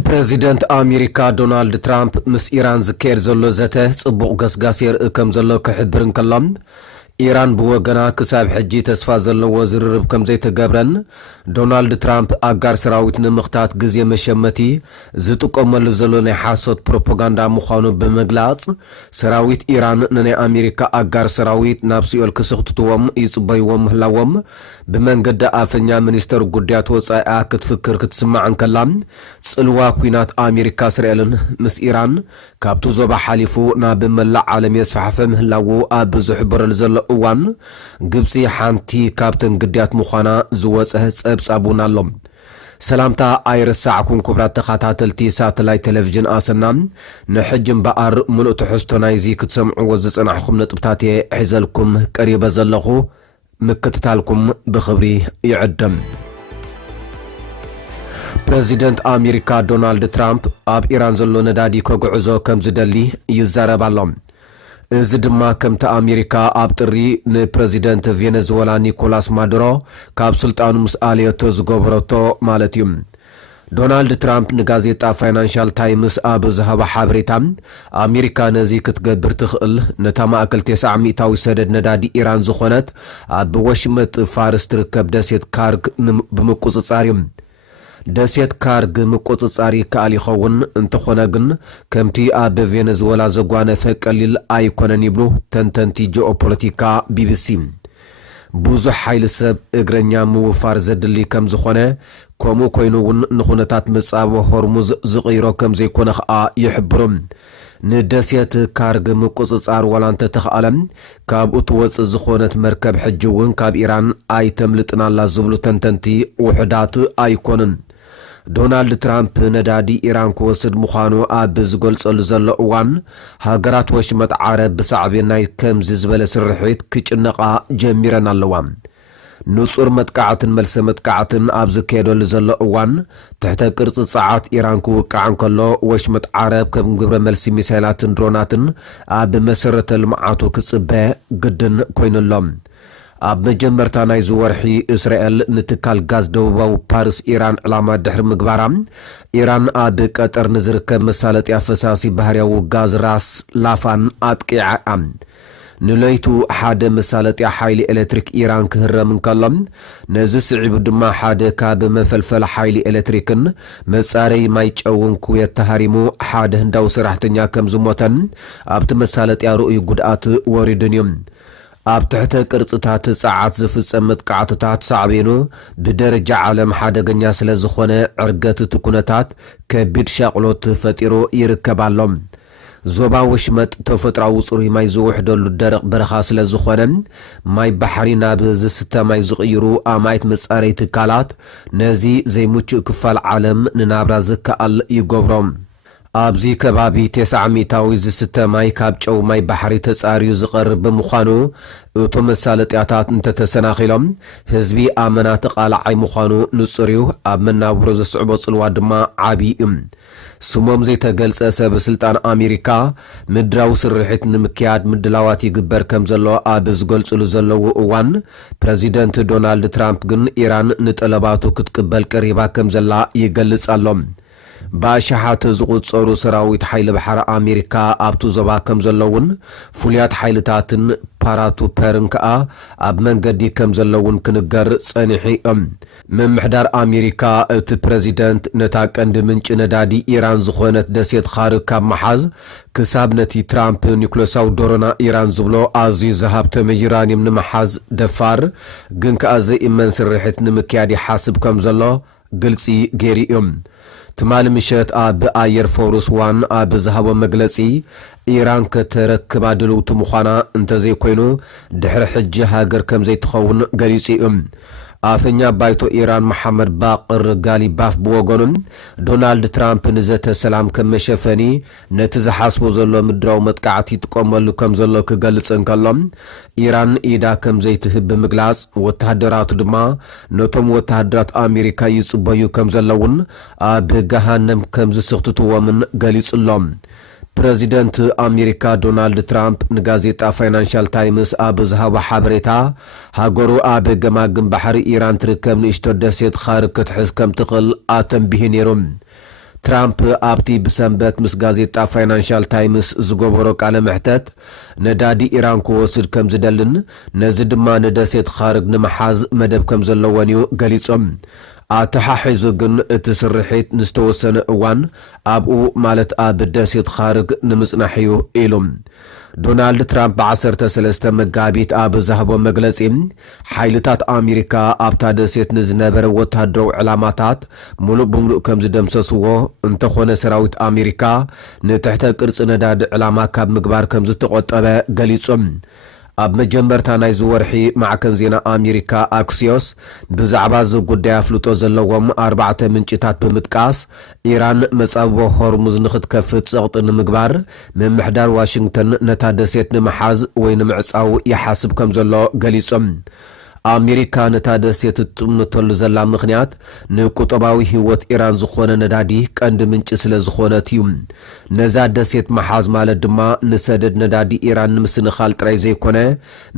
ፕሬዚደንት አሜሪካ ዶናልድ ትራምፕ ምስ ኢራን ዝካየድ ዘሎ ዘተ ጽቡቕ ገስጋስ የርኢ ከም ዘሎ ክሕብር እንከሎም ኢራን ብወገና ክሳብ ሕጂ ተስፋ ዘለዎ ዝርርብ ከም ዘይተገብረን ዶናልድ ትራምፕ አጋር ሰራዊት ንምኽታት ግዜ መሸመቲ ዝጥቀመሉ ዘሎ ናይ ሓሶት ፕሮፓጋንዳ ምዃኑ ብምግላጽ ሰራዊት ኢራን ንናይ ኣሜሪካ አጋር ሰራዊት ናብ ሲኦል ክስኽትትዎም ይጽበይዎም ምህላዎም ብመንገዲ ኣፈኛ ሚኒስተር ጉዳያት ወጻኢ ክትፍክር ክትስማዕ እንከላ ጽልዋ ኩናት ኣሜሪካ እስራኤልን ምስ ኢራን ካብቲ ዞባ ሓሊፉ ናብ መላእ ዓለም የስፋሕፈ ምህላው ኣብ ዝሕብረሉ ዘሎ እዋን ግብፂ ሓንቲ ካብተን ግዳያት ምዃና ዝወፀ ጸብጻቡን ኣሎም ሰላምታ ኣይርሳዕኩም ክብራት ተኸታተልቲ ሳተላይት ቴሌቪዥን ኣሰና ንሕጂ እምበኣር ሙሉእ ትሕዝቶ ናይዚ ክትሰምዕዎ ዝጸናሕኩም ነጥብታት ሒዘልኩም ቀሪበ ዘለኹ ምክትታልኩም ብኽብሪ ይዕደም ፕሬዚደንት አሜሪካ ዶናልድ ትራምፕ ኣብ ኢራን ዘሎ ነዳዲ ከጉዕዞ ከም ዝደሊ ይዛረብ ኣሎ እዚ ድማ ከምቲ ኣሜሪካ ኣብ ጥሪ ንፕሬዚደንት ቬኔዙዌላ ኒኮላስ ማዱሮ ካብ ስልጣኑ ምስ ኣልየቶ ዝገበረቶ ማለት እዩ ዶናልድ ትራምፕ ንጋዜጣ ፋይናንሻል ታይምስ ኣብ ዝሃበ ሓበሬታ ኣሜሪካ ነዚ ክትገብር ትኽእል ነታ ማእከል 900 ሰደድ ነዳዲ ኢራን ዝኾነት ኣብ ወሽመጥ ፋርስ ትርከብ ደሴት ካርግ ብምቁፅጻር እዩ ደሴት ካርግ ምቁፅጻሪ ከኣል ይኸውን እንተኾነ ግን ከምቲ ኣብ ቬኔዙዌላ ዘጓነፈ ቀሊል ኣይኮነን ይብሉ ተንተንቲ ጂኦፖለቲካ ቢቢሲ ብዙሕ ሓይሊ ሰብ እግረኛ ምውፋር ዘድሊ ከም ዝኾነ ከምኡ ኮይኑ እውን ንኹነታት ምጻበ ሆርሙዝ ዝቕይሮ ከም ዘይኮነ ኸኣ ይሕብሩ ንደሴት ካርግ ምቁፅጻር ዋላ እንተተኸኣለም ካብኡ ትወፅእ ዝኾነት መርከብ ሕጂ እውን ካብ ኢራን ኣይተምልጥናላ ዝብሉ ተንተንቲ ውሕዳት ኣይኮንን ዶናልድ ትራምፕ ነዳዲ ኢራን ክወስድ ምዃኑ ኣብ ዝገልጸሉ ዘሎ እዋን ሃገራት ወሽመጥ ዓረብ ብሳዕቢ ናይ ከምዚ ዝበለ ስርሒት ክጭነቓ ጀሚረን ኣለዋ ንጹር መጥቃዕትን መልሰ መጥቃዕትን ኣብ ዝካየደሉ ዘሎ እዋን ትሕተ ቅርፂ ፀዓት ኢራን ክውቃዕ እንከሎ ወሽመጥ ዓረብ ከም ግብረ መልሲ ሚሳይላትን ድሮናትን ኣብ መሰረተ ልምዓቱ ክጽበ ግድን ኮይኑሎም ኣብ መጀመርታ ናይ ዝወርሒ እስራኤል ንትካል ጋዝ ደቡባዊ ፓሪስ ኢራን ዕላማ ድሕሪ ምግባራ ኢራን ኣብ ቀጠር ንዝርከብ መሳለጢ ፈሳሲ ባህርያዊ ጋዝ ራስ ላፋን ኣጥቂዓ ንለይቱ ሓደ መሳለጢ ሓይሊ ኤሌክትሪክ ኢራን ክህረም እንከሎም ነዚ ስዒቡ ድማ ሓደ ካብ መፈልፈል ሓይሊ ኤሌክትሪክን መጻረይ ማይ ጨውን ኩዌት ተሃሪሙ ሓደ ህንዳዊ ሰራሕተኛ ከም ዝሞተን ኣብቲ መሳለጢ ርኡይ ጉድኣት ወሪድን እዮም ኣብ ትሕተ ቅርጽታት ፀዓት ዝፍጸም መጥቃዕትታት ሳዕቤኑ ብደረጃ ዓለም ሓደገኛ ስለ ዝኾነ ዕርገት ትኩነታት ከቢድ ሻቕሎት ፈጢሩ ይርከባሎም ዞባ ወሽመጥ ተፈጥራዊ ጽሩይ ማይ ዝውሕደሉ ደረቕ በረኻ ስለ ዝኾነ ማይ ባሕሪ ናብ ዝስተ ማይ ዝቕይሩ ኣማይት መጻረይ ትካላት ነዚ ዘይሙችእ ክፋል ዓለም ንናብራ ዝከኣል ይገብሮም ኣብዚ ከባቢ 900 ዝስተ ማይ ካብ ጨው ማይ ባሕሪ ተጻርዩ ዝቐርብ ብምዃኑ እቶም መሳለጥያታት እንተተሰናኺሎም ህዝቢ ኣመና ተቓላዓይ ምዃኑ ንጹር እዩ ኣብ መናብሮ ዘስዕቦ ጽልዋ ድማ ዓብዪ እዩ ስሞም ዘይተገልጸ ሰብ ስልጣን ኣሜሪካ ምድራዊ ስርሒት ንምክያድ ምድላዋት ይግበር ከም ዘሎ ኣብ ዝገልጽሉ ዘለዉ እዋን ፕሬዚደንት ዶናልድ ትራምፕ ግን ኢራን ንጠለባቱ ክትቅበል ቀሪባ ከም ዘላ ይገልጽ ኣሎም ባሻሓት ዝቁጸሩ ሰራዊት ሓይሊ ባሕሪ ኣሜሪካ ኣብቱ ዞባ ከም ዘለውን ፍሉያት ሓይልታትን ፓራቱፐርን ከዓ ኣብ መንገዲ ከም ዘለውን ክንገር ጸኒሑ እዮም ምምሕዳር ኣሜሪካ እቲ ፕሬዚደንት ነታ ቀንዲ ምንጭ ነዳዲ ኢራን ዝኾነት ደሴት ካርግ ካብ መሓዝ ክሳብ ነቲ ትራምፕ ኒኮላሳዊ ዶሮና ኢራን ዝብሎ ኣዝዩ ዝሃብተመ ዩራኒየም ንምሓዝ ደፋር ግን ከዓ ዘይእመን ስርሒት ንምክያድ ይሓስብ ከም ዘሎ ግልጺ ገይሩ እዮም ትማል ምሸት ኣብ ኣየር ፎርስ ዋን ኣብ ዝሃቦ መግለጺ ኢራን ከተረክባ ድልውቲ ምዃና እንተዘይኮይኑ ድሕሪ ሕጂ ሃገር ከም ዘይትኸውን ገሊጹ እዩ ኣፈኛ ባይቶ ኢራን መሐመድ ባቅር ጋሊባፍ ብወገኑ ዶናልድ ትራምፕ ንዘተ ሰላም ከም መሸፈኒ ነቲ ዝሓስቦ ዘሎ ምድራዊ መጥቃዕቲ ይጥቀመሉ ከም ዘሎ ክገልጽ እንከሎም ኢራን ኢዳ ከም ዘይትህብ ብምግላጽ ወተሃደራቱ ድማ ነቶም ወተሃደራት ኣሜሪካ ይጽበዩ ከም ዘለውን ኣብ ገሃነም ከም ዝስኽትትዎምን ገሊጹሎም ፕሬዚደንት አሜሪካ ዶናልድ ትራምፕ ንጋዜጣ ፋይናንሻል ታይምስ ኣብ ዝሃቦ ሓበሬታ ሃገሩ ኣብ ገማግም ባሕሪ ኢራን ትርከብ ንእሽቶ ደሴት ካርግ ክትሕዝ ከም ትኽእል ኣተንቢሁ ነይሮም። ትራምፕ ኣብቲ ብሰንበት ምስ ጋዜጣ ፋይናንሻል ታይምስ ዝገበሮ ቃለ ምሕተት ነዳዲ ኢራን ክወስድ ከም ዝደልን ነዚ ድማ ንደሴት ኻርግ ንምሓዝ መደብ ከም ዘለዎን እዩ ገሊጾም። ኣተሓሒዙ ግን እቲ ስርሒት ንዝተወሰነ እዋን ኣብኡ ማለት ኣብ ደሴት ኻርግ ንምጽናሕ እዩ ኢሎም። ዶናልድ ትራምፕ ብ13 መጋቢት ኣብ ዝሃቦ መግለጺ ሓይልታት ኣሜሪካ ኣብታ ደሴት ንዝነበረ ወታደራዊ ዕላማታት ሙሉእ ብምሉእ ከም ዝደምሰስዎ እንተኾነ ሰራዊት ኣሜሪካ ንትሕተ ቅርጽ ነዳዲ ዕላማ ካብ ምግባር ከም ዝተቆጠበ ገሊጾም። ኣብ መጀመርታ ናይ ዝወርሒ ማዕከን ዜና ኣሜሪካ ኣክሲዮስ ብዛዕባ እዚ ጉዳይ ኣፍልጦ ዘለዎም 4 ምንጭታት ብምጥቃስ ኢራን መጻብቦ ሆርሙዝ ንኽትከፍት ጸቕጢ ንምግባር ምምሕዳር ዋሽንግተን ነታ ደሴት ንምሓዝ ወይ ንምዕጻው ይሓስብ ከም ዘሎ ገሊጾም። ኣሜሪካ ነታ ደሴት እትጥምተሉ ዘላ ምኽንያት ንቁጠባዊ ህይወት ኢራን ዝኾነ ነዳዲ ቀንዲ ምንጭ ስለ ዝኾነት እዩ። ነዛ ደሴት መሓዝ ማለት ድማ ንሰደድ ነዳዲ ኢራን ንምስንኻል ጥራይ ዘይኮነ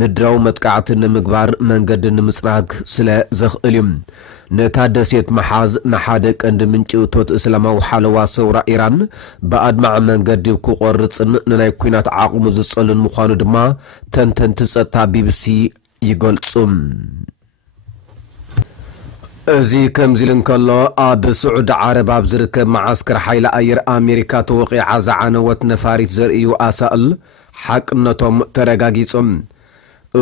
ምድራዊ መጥቃዕቲ ንምግባር መንገዲ ንምጽራግ ስለ ዘኽእል እዩ። ነታ ደሴት መሓዝ ንሓደ ቀንዲ ምንጭ እቶት እስላማዊ ሓለዋ ሰውራ ኢራን ብኣድማዕ መንገዲ ክቆርጽን ንናይ ኩናት ዓቕሙ ዝጸልን ምዃኑ ድማ ተንተንቲ ጸጥታ ቢቢሲ ይገልጹ። እዚ ከምዚ ኢሉ እንከሎ ኣብ ስዑድ ዓረብ ኣብ ዝርከብ መዓስከር ሓይሊ ኣየር ኣሜሪካ ተወቂዓ ዝዓነወት ነፋሪት ዘርእዩ ኣሳእል ሓቅነቶም ተረጋጊጾም።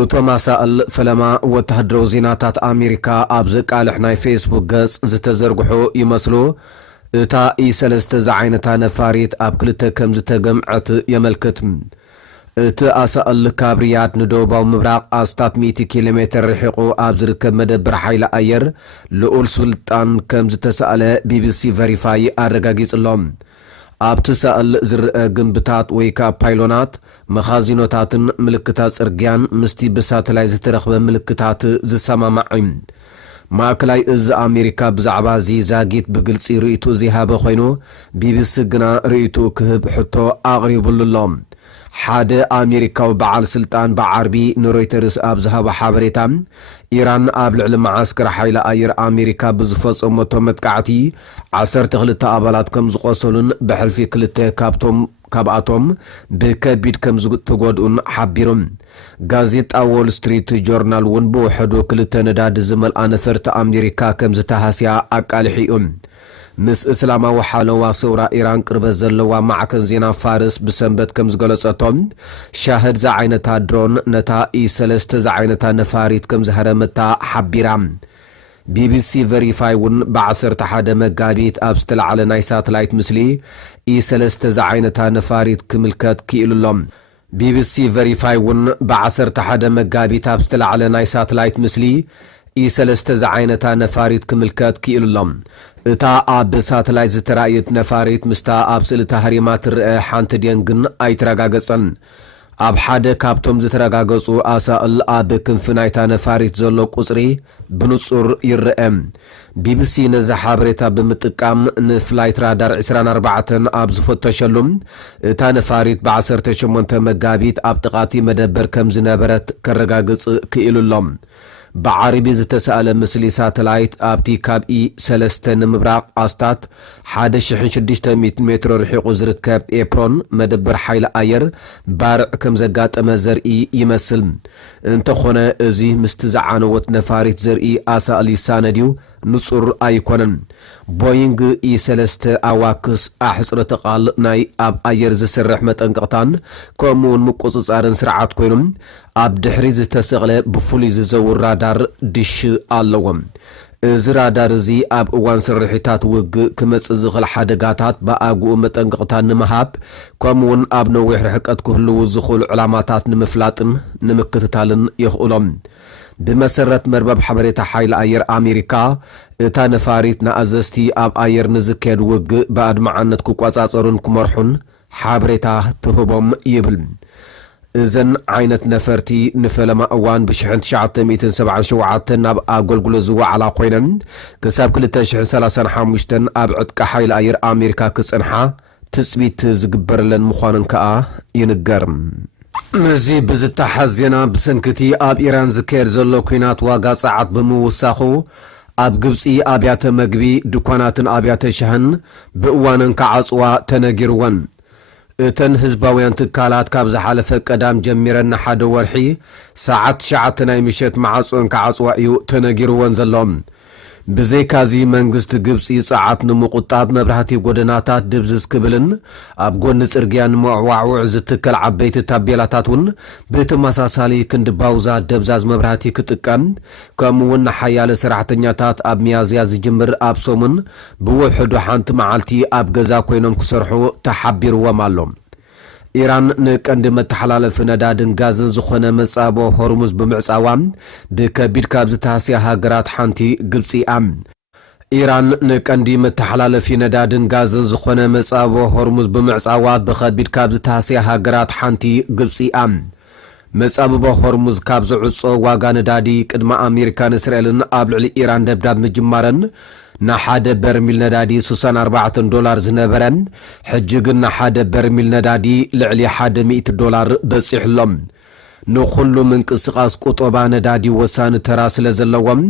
እቶም ኣሳእል ፈለማ ወታደራዊ ዜናታት ኣሜሪካ ኣብ ዝቃልሕ ናይ ፌስቡክ ገጽ ዝተዘርግሑ ይመስሉ። እታ ኢ3 ዝዓይነታ ነፋሪት ኣብ ክልተ ከም ዝተገምዐት የመልክት። እቲ ኣሳእል ካብ ሪያድ ንደቡባዊ ምብራቕ ኣስታት 100 ኪሎ ሜትር ርሒቑ ኣብ ዝርከብ መደበር ሓይሊ ኣየር ልዑል ስልጣን ከም ዝተሰኣለ ቢቢሲ ቨሪፋይ ኣረጋጊጽሎም። ኣብቲ ሳእል ዝርአ ግንብታት ወይ ከዓ ፓይሎናት መኻዚኖታትን ምልክታት ጽርግያን ምስቲ ብሳተላይ ዝተረኽበ ምልክታት ዝሰማማዕ እዩ። ማእከላይ እዚ ኣሜሪካ ብዛዕባ እዚ ዛጊት ብግልፂ ርእይቱ ዝሃበ ኮይኑ ቢቢሲ ግና ርእይቱ ክህብ ሕቶ ኣቕሪቡሉ ኣሎ። ሓደ ኣሜሪካዊ በዓል ስልጣን ብዓርቢ ንሮይተርስ ኣብ ዝሃቦ ሓበሬታ ኢራን ኣብ ልዕሊ መዓስከር ሓይሊ ኣየር ኣሜሪካ ብዝፈጸመቶ መጥቃዕቲ 12 ኣባላት ከም ዝቆሰሉን ብሕልፊ 2 ካብኣቶም ብከቢድ ከም ዝተጎድኡን ሓቢሮም። ጋዜጣ ዎል ስትሪት ጆርናል እውን ብውሕዱ 2 ነዳዲ ዝመልኣ ነፈርቲ ኣሜሪካ ከም ዝተሃስያ ኣቃሊሑ። ምስ እስላማዊ ሓለዋ ሰውራ ኢራን ቅርበት ዘለዋ ማዕከን ዜና ፋርስ ብሰንበት ከም ዝገለጸቶም ሻህድ ዝዓይነታ ድሮን ነታ ኢ3 ዝዓይነታ ነፋሪት ከም ዝሃረመታ ሓቢራ። ቢቢሲ ቨሪፋይ እውን ብ11 መጋቢት ኣብ ዝተለዓለ ናይ ሳተላይት ምስሊ ኢ3 ዝዓይነታ ነፋሪት ክምልከት ክኢሉሎም። ቢቢሲ ቨሪፋይ እውን ብ11 መጋቢት ኣብ ዝተለዓለ ናይ ሳተላይት ምስሊ ኢ3 ዝዓይነታ ነፋሪት ክምልከት ክኢሉሎም። እታ ኣብ ሳተላይት ዝተራእየት ነፋሪት ምስታ ኣብ ስእሊ ታህሪማ ትርአ ሓንቲ ድየን ግን ኣይተረጋገጸን። ኣብ ሓደ ካብቶም ዝተረጋገጹ ኣሳእል ኣብ ክንፊ ናይታ ነፋሪት ዘሎ ቁጽሪ ብንጹር ይርአ። ቢቢሲ ነዚ ሓበሬታ ብምጥቃም ንፍላይት ራዳር 24 ኣብ ዝፈተሸሉ እታ ነፋሪት ብ18 መጋቢት ኣብ ጥቓቲ መደበር ከም ዝነበረት ከረጋግጽ ክኢሉሎም። ብዓረቢ ዝተሰኣለ ምስሊ ሳተላይት ኣብቲ ካብ ኢ3 ንምብራቕ ኣስታት 1600 ሜትሮ ርሒቑ ዝርከብ ኤፕሮን መደበር ሓይሊ ኣየር ባርዕ ከም ዘጋጠመ ዘርኢ ይመስል። እንተኾነ እዚ ምስቲ ዝዓነወት ነፋሪት ዘርኢ ኣሳእል ይሳነድ እዩ ንጹር ኣይኮነን። ቦይንግ ኢ3 ኣዋክስ ኣሕጽረተ ቃል ናይ ኣብ ኣየር ዝስርሕ መጠንቀቕታን ከምኡውን ምቁፅጻርን ስርዓት ኮይኖም ኣብ ድሕሪ ዝተሰቕለ ብፍሉይ ዝዘውር ራዳር ድሽ ኣለዎም። እዚ ራዳር እዚ ኣብ እዋን ስርሒታት ውግእ ክመጽእ ዝኽእል ሓደጋታት ብኣግኡ መጠንቀቕታን ንምሃብ ከምኡውን ኣብ ነዊሕ ርሕቀት ክህልው ዝኽእሉ ዕላማታት ንምፍላጥን ንምክትታልን ይኽእሎም። ብመሰረት መርበብ ሓበሬታ ሓይሊ ኣየር ኣሜሪካ እታ ነፋሪት ንኣዘዝቲ ኣብ ኣየር ንዝካየድ ውግእ ብኣድማዓነት ክቆጻጸሩን ክመርሑን ሓበሬታ ትህቦም ይብል። እዘን ዓይነት ነፈርቲ ንፈለማ እዋን ብ1977 ናብ ኣገልግሎት ዝወዓላ ኮይነን ክሳብ 2035 ኣብ ዕጥቂ ሓይሊ ኣየር ኣሜሪካ ክጸንሓ ትጽቢት ዝግበረለን ምዃኑን ከዓ ይንገር። እዚ ብዝተሓዝ ዜና ብሰንኪቲ ኣብ ኢራን ዝካየድ ዘሎ ኩናት ዋጋ ጸዓት ብምውሳኹ ኣብ ግብፂ ኣብያተ መግቢ ድኳናትን ኣብያተ ሻህን ብእዋንን ከዓጽዋ ተነጊርወን እተን ህዝባውያን ትካላት ካብ ዝሓለፈ ቀዳም ጀሚረን ሓደ ወርሒ ሰዓት 9 ናይ ምሸት ማዓጽወን ከዓጽዋ እዩ ተነጊርወን ዘሎም ብዘይካዚ መንግስቲ ግብፂ ሰዓት ንምቁጣብ መብራህቲ ጎደናታት ድብዝዝ ክብልን ኣብ ጎኒ ጽርግያ ንምዕዋዕውዕ ዝትከል ዓበይቲ ታቤላታትን ብተመሳሳሊ ክንዲ ባውዛ ደብዛዝ መብራህቲ ክጥቀም ከምኡውን ሓያለ ሰራሕተኛታት ኣብ ሚያዝያ ዝጅምር ኣብ ሶሙን ብውሕዱ ሓንቲ መዓልቲ ኣብ ገዛ ኮይኖም ክሰርሑ ተሓቢርዎም ኣሎ ኢራን ንቀንዲ መተሓላለፊ ነዳድን ጋዝን ዝኾነ መጻቦ ሆርሙዝ ብምዕጻዋም ብከቢድ ካብ ዝተሃስያ ሃገራት ሓንቲ ግብፂ እያ ኢራን ንቀንዲ መተሓላለፊ ነዳድን ጋዝን ዝኾነ መጻቦ ሆርሙዝ ብምዕጻዋ ብከቢድ ካብ ዝተሃስያ ሃገራት ሓንቲ ግብፂ እያ መጻብቦ ሆርሙዝ ካብ ዝዕጾ ዋጋ ነዳዲ ቅድመ ኣሜሪካን እስራኤልን ኣብ ልዕሊ ኢራን ደብዳብ ምጅማረን ናሓደ በርሚል ነዳዲ $64 ዝነበረ ሕጂ ግን ናሓደ በርሚል ነዳዲ ልዕሊ $100 በፂሕሎም ንኹሉ ምንቅስቃስ ቁጠባ ነዳዲ ወሳኒ ተራ ስለ ዘለዎም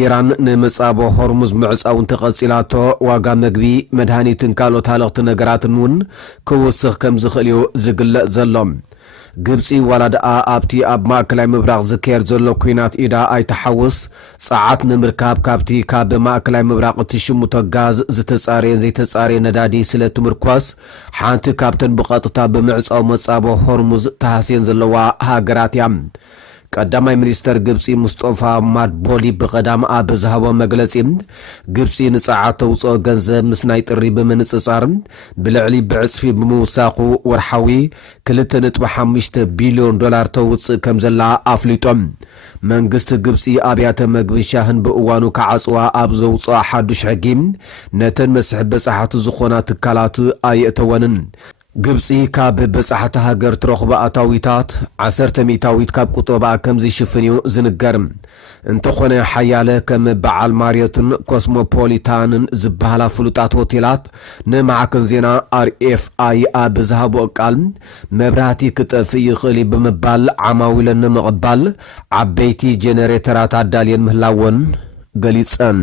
ኢራን ንመጻቦ ሆርሙዝ ምዕጻውን ተቐጺላቶ ዋጋ መግቢ መድሃኒትን ካልኦት ሃለቕቲ ነገራትን እውን ክውስኽ ከም ዝኽእል እዩ ዝግለጽ ዘሎም ግብፂ ወላድኣ ኣብቲ ኣብ ማእከላይ ምብራቕ ዝካየድ ዘሎ ኩናት ኢዳ ኣይተሓውስ ጸዓት ንምርካብ ካብቲ ካብ ማእከላይ ምብራቕ እትሽሙቶ ጋዝ ዝተጻረየን ዘይተጻረየ ነዳዲ ስለ ትምርኮስ ሓንቲ ካብተን ብቐጥታ ብምዕጻው መጻቦ ሆርሙዝ ተሃስየን ዘለዋ ሃገራት እያ ቀዳማይ ሚኒስተር ግብፂ ሙስጠፋ ማድቦሊ በቀዳም ኣብ ዝሃቦ መግለጺ ግብፂ ንጸዓት ተውፅኦ ገንዘብ ምስ ናይ ጥሪ ብምንጽጻር ብልዕሊ ብዕጽፊ ብምውሳኹ ወርሓዊ $2.5 ቢልዮን ተውፅእ ከም ዘላ ኣፍሊጦም መንግስቲ ግብፂ ኣብያተ መግቢ ሻህን ብእዋኑ ከዓጽዋ ኣብ ዘውፅኦ ሓዱሽ ሕጊ ነተን መስሕብ በጻሕቲ ዝኾና ትካላት ኣየእተወንን ግብፂ ካብ በጻሕቲ ሃገር ትረኽቦ ኣታዊታት 10% ካብ ቁጠባ ከም ዝሽፍን እዩ ዝንገር እንተኾነ ሓያለ ከም በዓል ማርዮትን ኮስሞፖሊታንን ዝበሃላ ፍሉጣት ሆቴላት ንማዕከን ዜና RFI ኣብ ዝሃቦ ቃል መብራህቲ ክጠፍእ ይኽእል ብምባል ዓማዊለን ንምቕባል ዓበይቲ ጀነሬተራት ኣዳልየን ምህላወን ገሊፀን